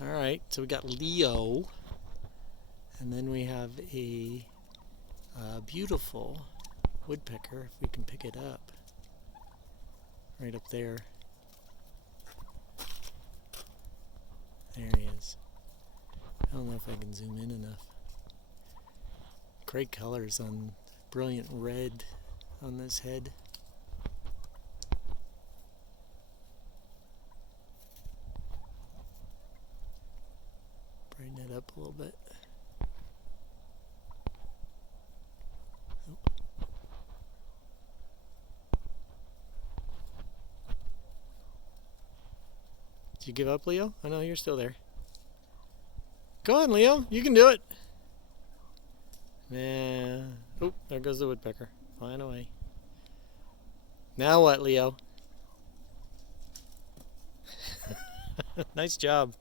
Alright, so we got Leo. And then we have a beautiful woodpecker, if we can pick it up. Right up there. There he is. I don't know if I can zoom in enough. Great colors on brilliant red on this head. Brighten it up a little bit. Did you give up, Leo? Oh no, you're still there. Go on, Leo. You can do it. Nah. Oh, there goes the woodpecker. Flying away. Now what, Leo? Nice job.